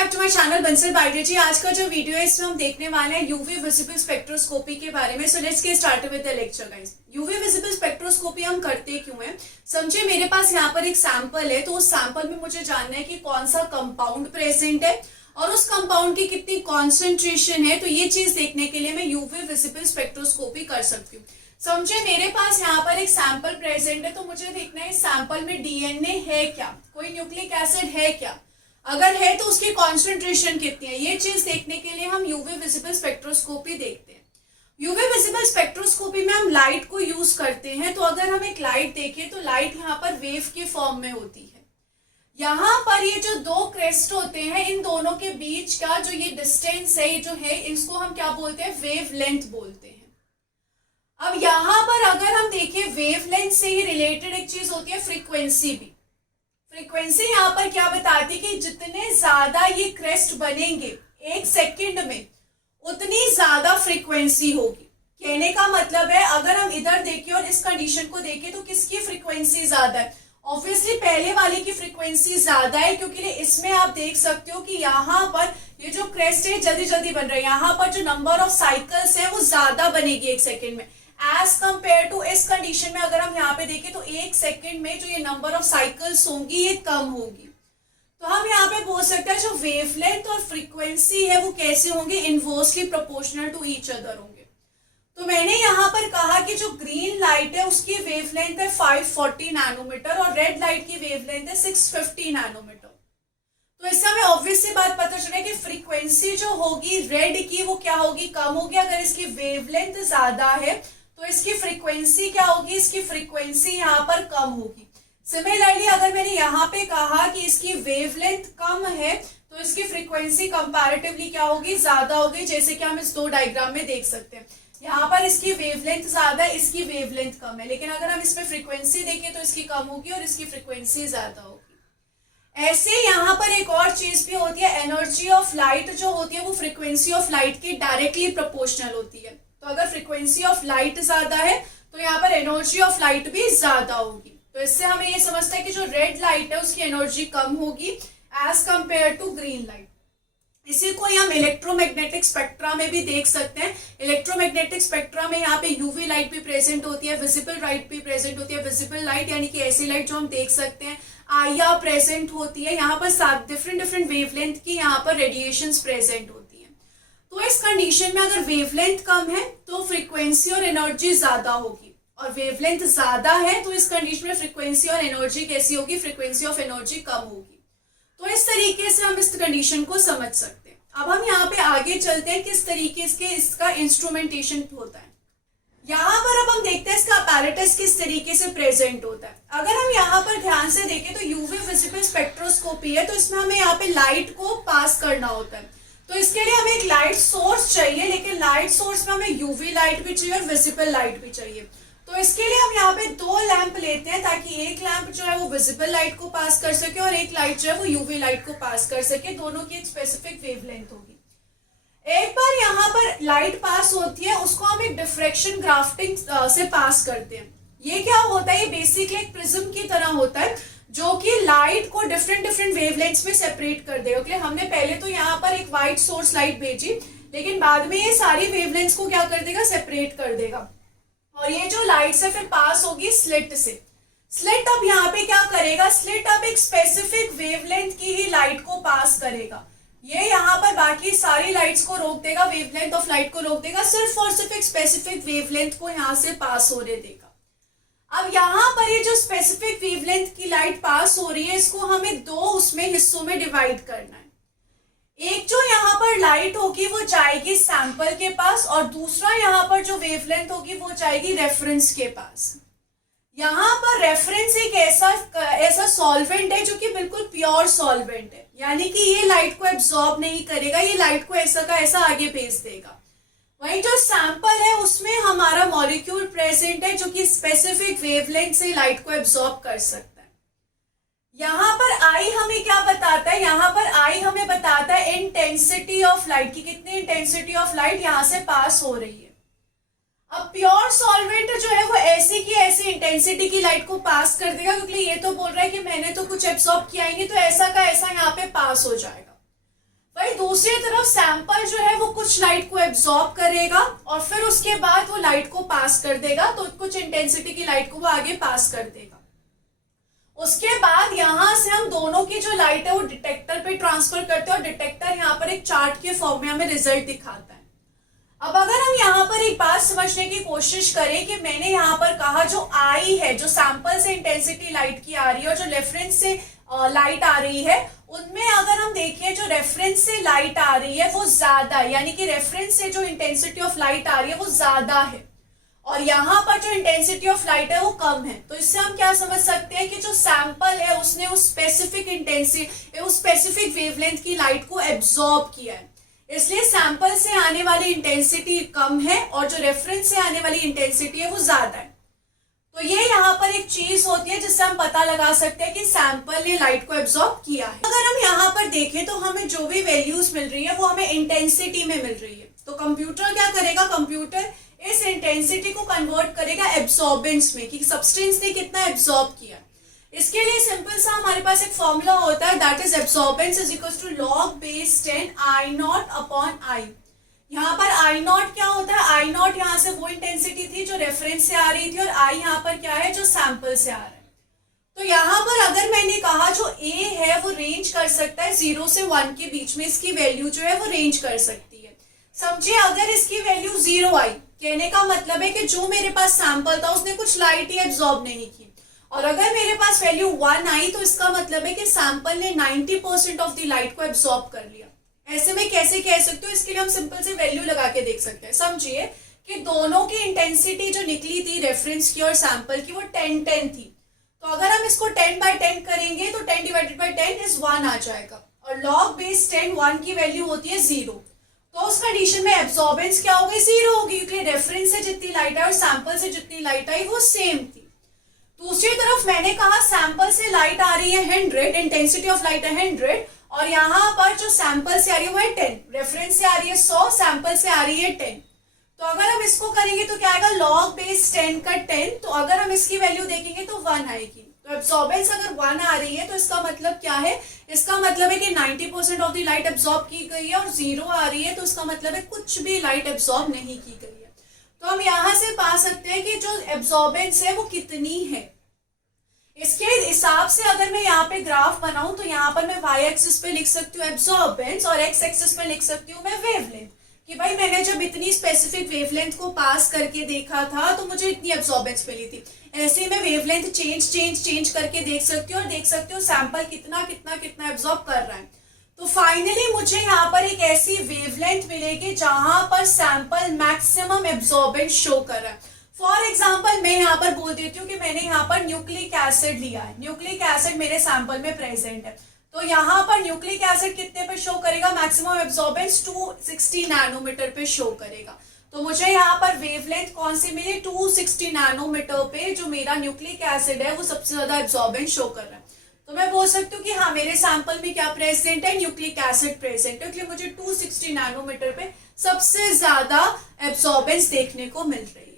Back to my channel Bansal biology. आज का जो वीडियो है इसमें हम देखने वाले हैं यूवी विजिबल स्पेक्ट्रोस्कोपी के बारे में। So let's get started with the lecture guys. UV visible spectroscopy हम करते क्यों हैं? समझे, मेरे पास यहाँ पर एक सैंपल है, तो उस सैंपल में मुझे जानना है कि कौन सा कंपाउंड प्रेजेंट है और उस कंपाउंड की कितनी कॉन्सेंट्रेशन है। तो ये चीज देखने के लिए मैं यूवी विजिबल स्पेक्ट्रोस्कोपी कर सकती हूँ। समझे, मेरे पास यहाँ पर एक सैंपल प्रेजेंट है, तो मुझे देखना है इस सैंपल में डीएनए है क्या, कोई न्यूक्लिक एसिड है क्या, अगर है तो उसकी कॉन्सेंट्रेशन कितनी है। ये चीज देखने के लिए हम यूवी विजिबल स्पेक्ट्रोस्कोपी देखते हैं। यूवी विजिबल स्पेक्ट्रोस्कोपी में हम लाइट को यूज करते हैं। तो अगर हम एक लाइट देखें तो लाइट यहाँ पर वेव के फॉर्म में होती है। यहाँ पर ये जो दो क्रेस्ट होते हैं, इन दोनों के बीच का जो ये डिस्टेंस है, ये जो है, इसको हम क्या बोलते हैं? वेव लेंथ बोलते हैं। अब यहाँ पर अगर हम देखें, वेव लेंथ से ही रिलेटेड एक चीज होती है फ्रीक्वेंसी भी। फ्रीक्वेंसी यहाँ पर क्या बताती है कि जितने ज्यादा ये क्रेस्ट बनेंगे एक सेकंड में, उतनी ज्यादा फ्रीक्वेंसी होगी। कहने का मतलब है, अगर हम इधर देखें और इस कंडीशन को देखें तो किसकी फ्रीक्वेंसी ज्यादा है? ऑब्वियसली पहले वाले की फ्रीक्वेंसी ज्यादा है, क्योंकि इसमें आप देख सकते हो कि यहाँ पर ये जो क्रेस्ट है जल्दी जल्दी बन रहा है। यहाँ पर जो नंबर ऑफ साइकिल्स है वो ज्यादा बनेगी एक सेकेंड में, एज कंपेयर टू इस कंडीशन में। अगर हम यहाँ पे देखें तो एक सेकेंड में जो ये नंबर ऑफ साइकिल्स होंगी ये कम होगी। तो हम यहाँ पे बोल सकते हैं जो वेवलेंथ और फ्रीक्वेंसी है वो कैसे होंगे? Inversely proportional to each other होंगे। तो मैंने यहाँ पर कहा कि जो ग्रीन लाइट है उसकी वेवलेंथ है 540 नैनोमीटर और रेड लाइट की वेवलेंथ है 650 नैनोमीटर। तो इससे हमें ऑब्वियस सी बात पता चले कि फ्रीक्वेंसी जो होगी रेड की वो क्या होगी? कम होगी। अगर इसकी वेवलेंथ ज्यादा है तो इसकी फ्रीक्वेंसी क्या होगी? इसकी फ्रीक्वेंसी यहाँ पर कम होगी। सिमिलरली अगर मैंने यहाँ पे कहा कि इसकी वेवलेंथ कम है तो इसकी फ्रीक्वेंसी कंपैरेटिवली क्या होगी? ज्यादा होगी, जैसे कि हम इस दो डायग्राम में देख सकते हैं। यहाँ पर इसकी वेवलेंथ ज्यादा है, इसकी वेवलेंथ कम है, लेकिन अगर हम इसमें फ्रीक्वेंसी देखें तो इसकी कम होगी और इसकी फ्रीक्वेंसी ज्यादा होगी। ऐसे यहाँ पर एक और चीज भी होती है, एनर्जी ऑफ लाइट जो होती है वो फ्रीक्वेंसी ऑफ लाइट की डायरेक्टली प्रोपोर्शनल होती है। तो अगर फ्रीक्वेंसी ऑफ लाइट ज्यादा है तो यहाँ पर एनर्जी ऑफ लाइट भी ज्यादा होगी। तो इससे हमें ये समझता है कि जो रेड लाइट है उसकी एनर्जी कम होगी as compared to green light. इसी को हम इलेक्ट्रोमैग्नेटिक स्पेक्ट्रा में भी देख सकते हैं। इलेक्ट्रोमैग्नेटिक स्पेक्ट्रा में यहाँ पे यूवी लाइट भी प्रेजेंट होती है, विजिबल लाइट भी प्रेजेंट होती है। विजिबल लाइट यानी कि ऐसी लाइट जो हम देख सकते हैं, आया प्रेजेंट होती है। यहाँ पर 7 डिफरेंट वेवलेंथ की यहाँ पर रेडिएशंस प्रेजेंट होती है। तो इस कंडीशन में अगर वेवलेंथ कम है तो फ्रीक्वेंसी और एनर्जी ज्यादा होगी, और वेवलेंथ ज्यादा है तो इस कंडीशन में फ्रीक्वेंसी और एनर्जी कैसी होगी? फ्रीक्वेंसी ऑफ एनर्जी कम होगी। तो इस तरीके से हम इस कंडीशन को समझ सकते हैं। अब हम यहाँ पे आगे चलते हैं किस तरीके से इसका इंस्ट्रूमेंटेशन होता है। यहाँ पर अब हम देखते हैं इसका अपैरेटस किस तरीके से प्रेजेंट होता है। अगर हम यहाँ पर ध्यान से देखें तो यूवी विजिबल स्पेक्ट्रोस्कोपी है, तो इसमें हमें यहाँ पे लाइट को पास करना होता है। तो इसके लिए हमें एक लाइट सोर्स चाहिए, लेकिन लाइट सोर्स में हमें यूवी लाइट भी चाहिए और विजिबल लाइट भी चाहिए। तो इसके लिए हम यहाँ पे 2 लैंप लेते हैं, ताकि एक लैंप जो है वो विजिबल लाइट को पास कर सके और एक लाइट जो है वो यूवी लाइट को पास कर सके। दोनों की एक स्पेसिफिक वेवलेंथ होगी। एक बार यहाँ पर लाइट पास होती है, उसको हम एक डिफ्रैक्शन ग्राफ्टिंग से पास करते हैं। ये क्या होता है? ये बेसिकली एक प्रिज्म की तरह होता है जो कि लाइट को डिफरेंट वेवलेंथ्स में सेपरेट कर देगा। ओके, हमने पहले तो यहाँ पर एक व्हाइट सोर्स लाइट भेजी, लेकिन बाद में ये सारी वेवलेंथ्स को क्या कर देगा? सेपरेट कर देगा। और ये जो लाइट से फिर पास होगी स्लिट से। स्लिट अब यहाँ पे क्या करेगा? स्लिट अब एक स्पेसिफिक वेवलेंथ की ही लाइट को पास करेगा। ये यहाँ पर बाकी सारी लाइट्स को रोक देगा, वेवलेंथ ऑफ लाइट को रोक देगा, सिर्फ और सिर्फ एक स्पेसिफिक वेवलेंथ को यहाँ से पास होने देगा। अब यहाँ पर ये जो स्पेसिफिक वेवलेंथ की लाइट पास हो रही है, इसको हमें 2 उसमें हिस्सों में डिवाइड करना है। एक जो यहाँ पर लाइट होगी वो जाएगी सैंपल के पास, और दूसरा यहाँ पर जो वेवलेंथ होगी वो जाएगी रेफरेंस के पास। यहाँ पर रेफरेंस एक ऐसा सॉल्वेंट है जो कि बिल्कुल प्योर सॉल्वेंट है, यानी कि ये लाइट को एब्जॉर्ब नहीं करेगा, ये लाइट को ऐसा का ऐसा आगे भेज देगा। वहीं जो सैंपल है उसमें हमारा मॉलिक्यूल प्रेजेंट है जो कि स्पेसिफिक वेवलेंथ से लाइट को एब्जॉर्ब कर सकता है। यहाँ पर आई हमें क्या बताता है? यहाँ पर आई हमें बताता है इंटेंसिटी ऑफ लाइट की, कितनी इंटेंसिटी ऑफ लाइट यहाँ से पास हो रही है। अब प्योर सॉल्वेंट जो है वो ऐसी की ऐसी इंटेंसिटी की लाइट को पास कर देगा, क्योंकि ये तो बोल रहा है कि मैंने तो कुछ एब्सॉर्ब किया ही नहीं, तो ऐसा का ऐसा यहाँ पे पास हो जाएगा। भाई दूसरी तरफ सैंपल जो है वो कुछ लाइट को एब्जॉर्ब करेगा और फिर उसके बाद वो लाइट को पास कर देगा, तो कुछ इंटेंसिटी की लाइट को वो आगे पास कर देगा। उसके बाद यहां से हम दोनों की जो लाइट है वो डिटेक्टर पे ट्रांसफर करते हैं और डिटेक्टर यहाँ पर एक चार्ट के फॉर्म में हमें रिजल्ट दिखाता है। अब अगर हम यहाँ पर एक बात समझने की कोशिश करें कि मैंने यहाँ पर कहा जो आई है, जो सैंपल से इंटेंसिटी लाइट की आ रही है और जो रेफरेंस से लाइट आ रही है, उनमें अगर हम देखें जो रेफरेंस से लाइट आ रही है वो ज्यादा है, यानी कि रेफरेंस से जो इंटेंसिटी ऑफ लाइट आ रही है वो ज्यादा है और यहाँ पर जो इंटेंसिटी ऑफ लाइट है वो कम है। तो इससे हम क्या समझ सकते हैं कि जो सैंपल है उसने उस स्पेसिफिक इंटेंसिटी, उस स्पेसिफिक वेवलेंथ की लाइट को एब्जॉर्ब किया है, इसलिए सैंपल से आने वाली इंटेंसिटी कम है और जो रेफरेंस से आने वाली इंटेंसिटी है वो ज्यादा है। तो ये यहाँ पर एक चीज होती है जिससे हम पता लगा सकते हैं कि सैंपल ने लाइट को एब्जॉर्ब किया है। अगर हम यहाँ पर देखें तो हमें जो भी वैल्यूज मिल रही है वो हमें इंटेंसिटी में मिल रही है। तो कंप्यूटर क्या करेगा, कंप्यूटर इस इंटेंसिटी को कन्वर्ट करेगा एब्सॉर्बेंस में, कि सब्सटेंस ने कितना एब्सॉर्ब किया। इसके लिए सिंपल सा हमारे पास एक फॉर्मूला होता है, that is absorbance is equal to log base 10 I nought upon I। यहाँ पर I नॉट क्या होता है, I नॉट यहाँ से वो इंटेंसिटी थी जो रेफरेंस से आ रही थी और I यहाँ पर क्या है, जो सैंपल से आ रहा है। तो यहाँ पर अगर मैंने कहा जो A है वो रेंज कर सकता है 0 से 1 के बीच में, इसकी वैल्यू जो है वो रेंज कर सकती है। समझिए अगर इसकी वैल्यू 0 आई, कहने का मतलब है कि जो मेरे पास सैंपल था उसने कुछ लाइट ही एब्जॉर्ब नहीं की, और अगर मेरे पास वैल्यू 1 आई तो इसका मतलब है कि सैंपल ने 90% ऑफ द लाइट को एब्जॉर्ब कर लिया। ऐसे में कैसे कह सकते हो, इसके लिए हम सिंपल से वैल्यू लगा के देख सकते हैं। समझिए कि दोनों की इंटेंसिटी जो निकली थी रेफरेंस की और सैंपल की वो 10-10 थी। तो अगर हम इसको 10/10 करेंगे तो 10 डिवाइडेड बाई 10 इज 1 आ जाएगा और log base 10 1 की वैल्यू होती है 0। तो उस कंडीशन में एब्सॉर्बेंस क्या होगी, 0 होगी, क्योंकि रेफरेंस से जितनी लाइट आई और सैंपल से जितनी लाइट आई वो सेम थी। दूसरी तरफ मैंने कहा सैंपल से लाइट आ रही है 100, इंटेंसिटी ऑफ लाइट है 100 और यहाँ पर जो सैंपल से आ रही है वो है 10, रेफरेंस से आ रही है 100, सैंपल से आ रही है 10। तो अगर हम इसको करेंगे तो क्या आएगा, log base 10 का 10, तो अगर हम इसकी वैल्यू देखेंगे तो 1 आएगी। तो एब्सॉर्बेंस अगर 1 आ रही है तो इसका मतलब क्या है, इसका मतलब है कि 90% ऑफ द लाइट एब्सॉर्ब की गई है, और 0 आ रही है तो इसका मतलब है कुछ भी लाइट एब्सॉर्ब नहीं की गई है। तो हम यहाँ से पा सकते हैं कि जो एब्सॉर्बेंस है वो कितनी है। इसके हिसाब से अगर मैं यहाँ पे ग्राफ बनाऊं तो यहाँ पर मैं y एक्सिस पे लिख सकती हूँ एब्सॉर्बेंस और x एक्सिस पे लिख सकती हूँ मैं वेवलेंथ, कि भाई मैंने जब इतनी स्पेसिफिक वेवलेंथ को पास करके देखा था तो मुझे इतनी एब्सॉर्बेंस मिली थी। ऐसे में वेवलेंथ चेंज करके देख सकती हूँ और देख सकती हूँ सैंपल कितना कितना कितना एब्सॉर्ब कर रहा है। तो फाइनली मुझे यहाँ पर एक ऐसी वेवलेंथ मिलेगी जहां पर सैंपल मैक्सिमम एब्सॉर्बेंस शो कर रहा है। फॉर एग्जाम्पल मैं यहाँ पर बोल देती हूँ कि मैंने यहाँ पर न्यूक्लिक एसिड लिया है, न्यूक्लिक एसिड मेरे सैंपल में प्रेजेंट है, तो यहाँ पर न्यूक्लिक एसिड कितने पे शो करेगा, मैक्सिमम एब्सॉर्बेंस 260 नैनोमीटर पे शो करेगा। तो मुझे यहाँ पर वेवलेंथ कौन सी मिली, 260 नैनोमीटर पे जो मेरा न्यूक्लिक एसिड है वो सबसे ज्यादा एब्सॉर्बेंस शो कर रहा है। तो मैं बोल सकती हूँ कि हाँ मेरे सैंपल में क्या प्रेजेंट है, न्यूक्लिक एसिड प्रेजेंट है, इसलिए मुझे 260 नैनोमीटर पे सबसे ज्यादा एब्सॉर्बेंस देखने को मिल रही है।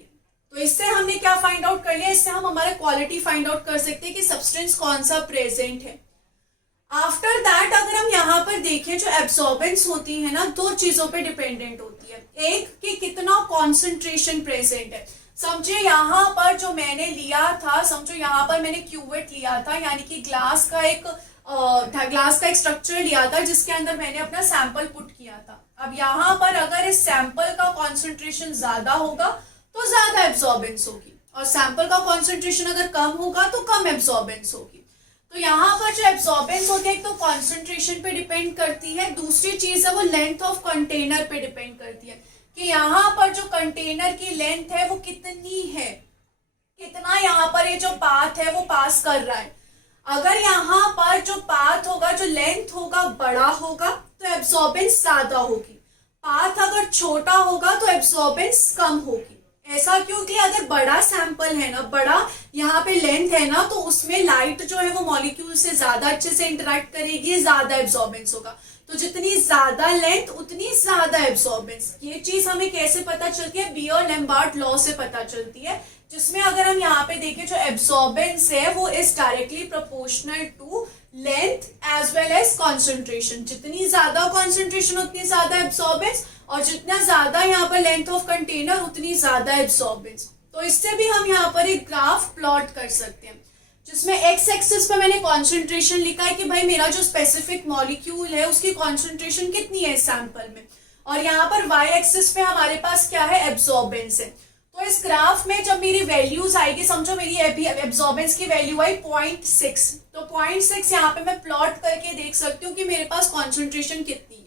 तो इससे हमने क्या फाइंड आउट कर लिया, इससे हम हमारा क्वालिटी फाइंड आउट कर सकते हैं कि सब्सटेंस कौन सा प्रेजेंट है। आफ्टर दैट अगर हम यहाँ पर देखें जो एब्सॉर्बेंस होती है ना, दो चीजों पे डिपेंडेंट होती है। एक कि कितना कॉन्सेंट्रेशन प्रेजेंट है। समझे यहाँ पर जो मैंने लिया था, समझो यहाँ पर मैंने क्यूवेट लिया था, यानी कि ग्लास का एक स्ट्रक्चर लिया था जिसके अंदर मैंने अपना सैंपल पुट किया था। अब यहाँ पर अगर इस सैंपल का कॉन्सेंट्रेशन ज्यादा होगा तो ज्यादा एब्सॉर्बेंस होगी, और सैंपल का कॉन्सेंट्रेशन अगर कम होगा तो कम एब्सॉर्बेंस होगी। तो यहाँ पर जो एब्सॉर्बेंस होती है एक तो कॉन्सेंट्रेशन पे डिपेंड करती है, दूसरी चीज है वो लेंथ ऑफ कंटेनर पे डिपेंड करती है कि यहाँ पर जो कंटेनर की लेंथ है वो कितनी है, कितना यहाँ पर ये जो पाथ है वो पास कर रहा है। अगर यहाँ पर जो पाथ होगा, जो लेंथ होगा बड़ा होगा तो एब्सॉर्बेंस ज्यादा होगी, पाथ अगर छोटा होगा तो एब्सॉर्बेंस कम होगी। ऐसा क्योंकि अगर बड़ा सैंपल है ना, बड़ा यहाँ पे लेंथ है ना, तो उसमें लाइट जो है वो मॉलिक्यूल से ज्यादा अच्छे से इंटरेक्ट करेगी, ज्यादा एब्सॉर्बेंस होगा। तो जितनी ज्यादा लेंथ उतनी ज्यादा एब्सॉर्बेंस। ये चीज हमें कैसे पता चलती है, बियर-लैम्बार्ट लॉ से पता चलती है, जिसमें अगर हम यहाँ पे देखें जो एब्सॉर्बेंस है वो is directly proportional to length as well as concentration. जितनी ज्यादा कॉन्सेंट्रेशन उतनी ज्यादा एब्सॉर्बेंस, और जितना ज्यादा यहाँ पर लेंथ ऑफ कंटेनर उतनी ज्यादा एब्सॉर्बेंस। तो इससे भी हम यहाँ पर एक ग्राफ प्लॉट कर सकते हैं, जिसमें एक्स एक्सिस पे मैंने कॉन्सेंट्रेशन लिखा है कि भाई मेरा जो स्पेसिफिक मॉलिक्यूल है उसकी कॉन्सेंट्रेशन कितनी है इस सैंपल में, और यहाँ पर वाई एक्सिस पे हमारे पास क्या है, एब्सॉर्बेंस है। तो इस ग्राफ में जब मेरी वैल्यूज आएगी, समझो मेरी एब्सॉर्बेंस की वैल्यू आई 0.6, तो 0.6 यहाँ पे मैं प्लॉट करके देख सकती हूँ कि मेरे पास कॉन्सेंट्रेशन कितनी है।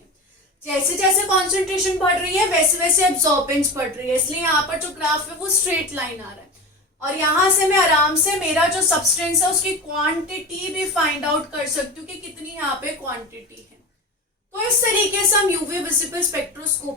जैसे जैसे कॉन्सेंट्रेशन बढ़ रही है वैसे वैसे एब्सॉर्बेंस बढ़ रही है, इसलिए यहाँ पर जो ग्राफ है वो स्ट्रेट लाइन आ रहा है। और यहाँ से मैं आराम से मेरा जो सब्सटेंस है उसकी क्वांटिटी भी फाइंड आउट कर सकती हूँ कि कितनी यहाँ पे क्वांटिटी है। तो इस तरीके से हम यूवी विजिबल स्पेक्ट्रोस्कोपी